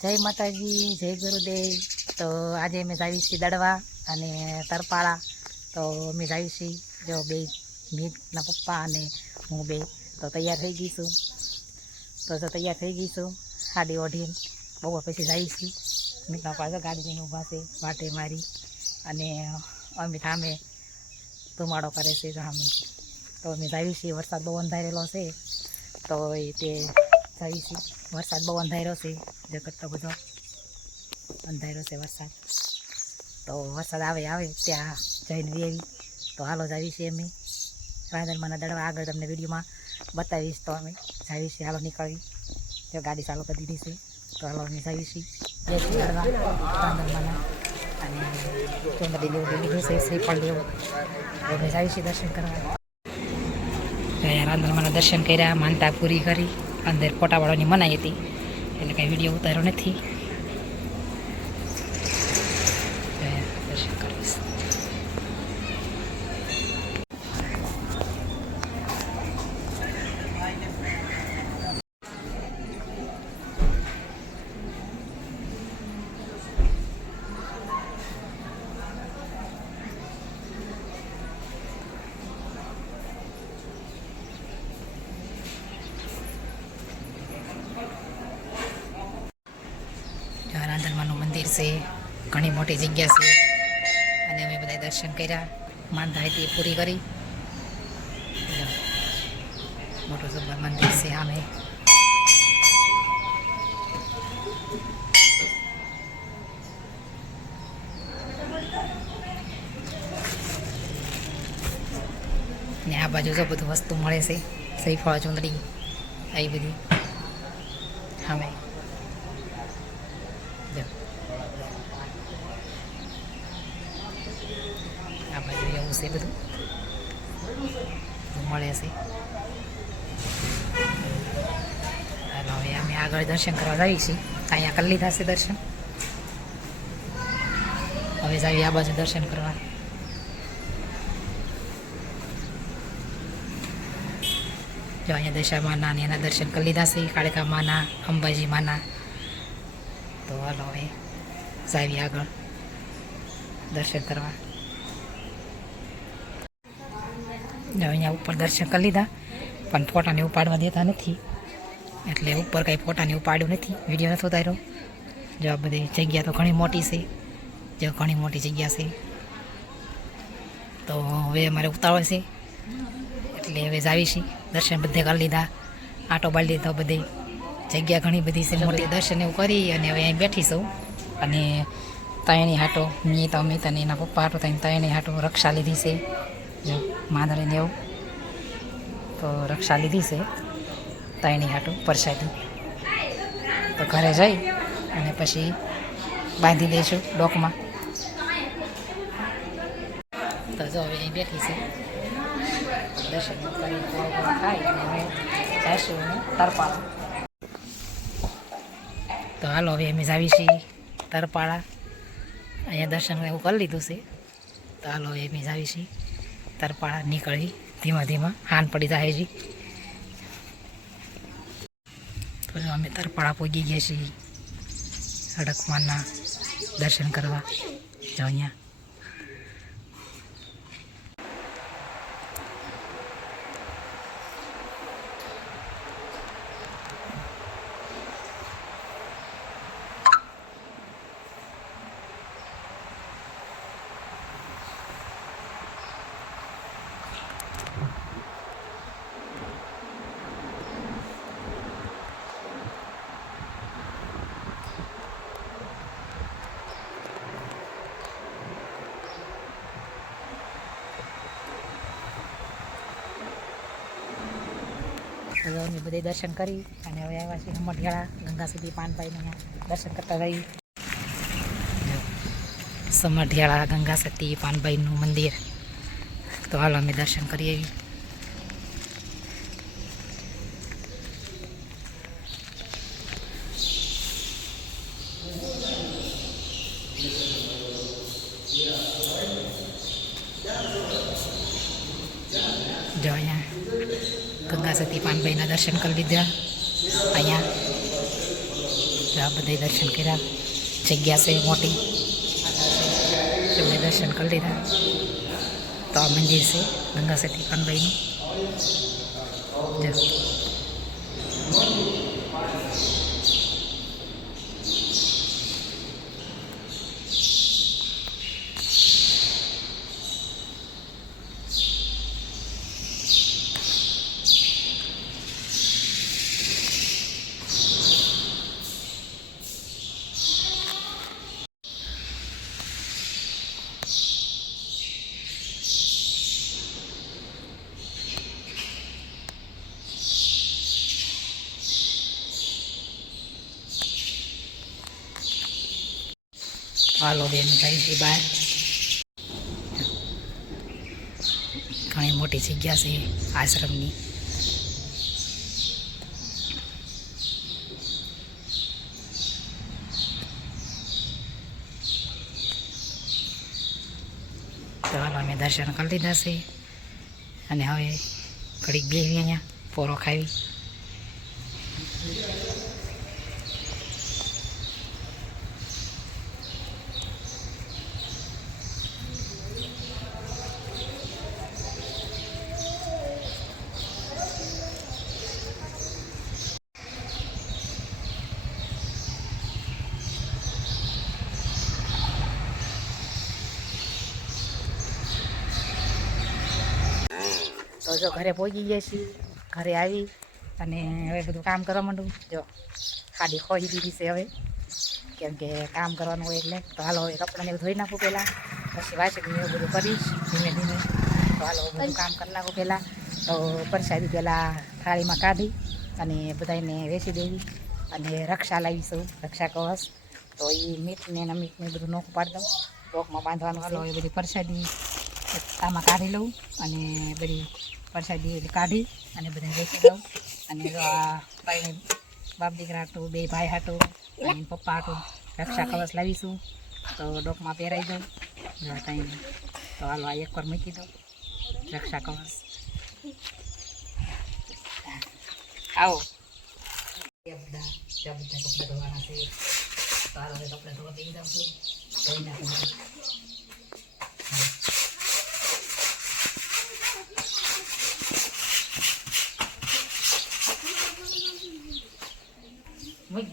જય માતાજી, જય ગુરુદેવ। તો આજે અમે જાવી છીએ દડવા અને તરપાળા। તો અમે જાવી છીએ જો બે મીતના પપ્પા અને હું બે તો તૈયાર થઈ ગઈ છું। તો જો તૈયાર થઈ ગઈ છું સાડી ઓઢીને બહુ પછી જઈએ છીએ। મીતના પપ્પા જો ગાડી લઈને ઊભા છે વાટે મારી અને અમે સામે ધુમાડો કરે છે સામે। તો અમે જાવી છીએ, વરસાદ બહુ અંધારેલો છે તો એ તે જાવી છીએ। વરસાદ બહુ અંધારો છે, જે કેટલો બધો અંધારો છે વરસાદ। તો વરસાદ આવે ત્યાં જઈને વેવી। તો હાલો જાવી છીએ અમે રાંધણમાંના દડવા। આગળ તમને વિડીયોમાં બતાવીશ। તો અમે જાવી છીએ, હાલો નીકળવી। જો ગાડી ચાલુ કરી દીધી છે તો હાલો અમે જાવી છીએ જય શ્રી દડવા રાંધણમાંના। અને ચોંદડી લેવું લીધું છે, શ્રીફળ લેવું, તો અમે જાવી છીએ દર્શન કરવા। રાંધણમાંના દર્શન કર્યા, માનતા પૂરી કરી। અંદર ફોટા પાડવાની મનાઈ હતી એટલે કંઈ વિડીયો ઉતાર્યો નથી। દર્શન કરીશ। રાંધણમાંનું મંદિર છે, ઘણી મોટી જગ્યા છે અને અમે બધા દર્શન કર્યા, માનતા હતી એ પૂરી કરી। મોટું જબર મંદિર છે સામે। ને આ બાજુ જો બધું વસ્તુ મળે છે, શ્રીફળ ચુંદડી આવી બધી સામે। આ બાજુ એવું છે બધું મળે છે। હાલો હવે અમે આગળ દર્શન કરવા જઈએ છીએ। અહીંયા કરી લીધા છે દર્શન, હવે જાવી આ બાજુ દર્શન કરવા। જો અહીંયા દશામાના ને એના દર્શન કરી લીધા છે, કાળકા માના, અંબાજી માના। તો હાલો હવે જાવી આગળ દર્શન કરવા। જો અહીંયા ઉપર દર્શન કરી લીધા પણ ફોટાને ઉપાડવા દેતા નથી એટલે ઉપર કાંઈ ફોટાને ઉપાડ્યું નથી, વિડીયો નથી ઉતાર્યો। જો આ બધી જગ્યા તો ઘણી મોટી છે, જો ઘણી મોટી જગ્યા છે। તો હવે અમારે ઉતાવળ છે એટલે હવે જાવી છીએ। દર્શન બધે કરી લીધા, આટો બાળી લીધો, બધી જગ્યા ઘણી બધી છે મોટી। દર્શન એવું કરી અને હવે અહીં બેઠીશું અને તાયણી હાટો મીત અમિત અને એના પપ્પા હાટો થઈને તાયણી હાટો રક્ષા લીધી છે। જો માંદડીને એવું તો રક્ષા લીધી છે તાયણી હાટું પ્રસાદી। તો ઘરે જઈ અને પછી બાંધી દઈશું ડોકમાં। તો જો હવે અહીં બેઠી છે, દર્શન કરી ખાઈ અને અમે જઈશું તરપાળા। તો હાલો હવે અમે જાવી છીએ તરપાળા। અહીંયા દર્શન એવું કરી લીધું છે તો હાલો હવે અમે જાવી છીએ તરપાળા। નીકળી ધીમા ધીમા, હાન પડી જાય હજી। તો જો અમે તરપાળા પહોંચી ગયા છીએ હડકમાના દર્શન કરવા। જો અહીંયા અમે બધે દર્શન કરી અને હવે આવ્યા છીએ સમઢિયાળા ગંગા સુધી પાનભાઈને દર્શન કરતા રહી। સમઢિયાળા ગંગા સતી પાનભાઈનું મંદિર। તો હાલો અમે દર્શન કરી આવી। જો અહીંયા ગંગા સતી પાનભાઈના દર્શન કરી લીધા અહીંયા। આ બધા દર્શન કર્યા. જગ્યા છે મોટી, એમને દર્શન કરી લીધા. તો આ મંદિર છે ગંગા સતી કાનભાઈનું. હાલો બેન જાય છે બહાર. ઘણી મોટી જગ્યા છે આશ્રમની. તો હાલો અમે દર્શન કરી લીધા છે અને હવે ઘડીક બેસી અહીંયા પોરો ખાવી. તો જો ઘરે પહોંચી ગયા છીએ. ઘરે આવી અને હવે બધું કામ કરવા માંડું. જો ખાડી ખોઈ દીધી છે હવે, કેમ કે કામ કરવાનું હોય એટલે. તો હાલો હવે કપડાને ધોઈ નાખું પહેલાં, પછી વાસણ એવું બધું કરીશ ધીમે ધીમે. તો હાલો બધું કામ કરી નાખું પહેલાં. તો પ્રસાદી પહેલાં થાળીમાં કાઢી અને બધાને વેચી દેવી. અને રક્ષા લાવીશું, રક્ષા કવચ. તો એ મીઠને નમીઠને બધું નોખું પાડી દઉં, ડોકમાં બાંધવાનું. હાલો એ બધી પ્રસાદી આમાં કાઢી લઉં અને બધી પ્રસાદી કાઢી અને બધા વેચી દઉં. અને આ ભાઈ બાપ દીકરા હાટું, બે ભાઈ હાટું અને પપ્પા હાટું રક્ષા કવચ લાવીશું. તો ડોકમાં પહેરાવી દઉં કંઈ. તો હાલો આ એકવાર મૂકી દઉં રક્ષા કવચ. આવો બધા કપડાં ધોવાના છે. તો હાલો કપડાં ધોવા દઈ દઉં છું. ધોઈ નાખું.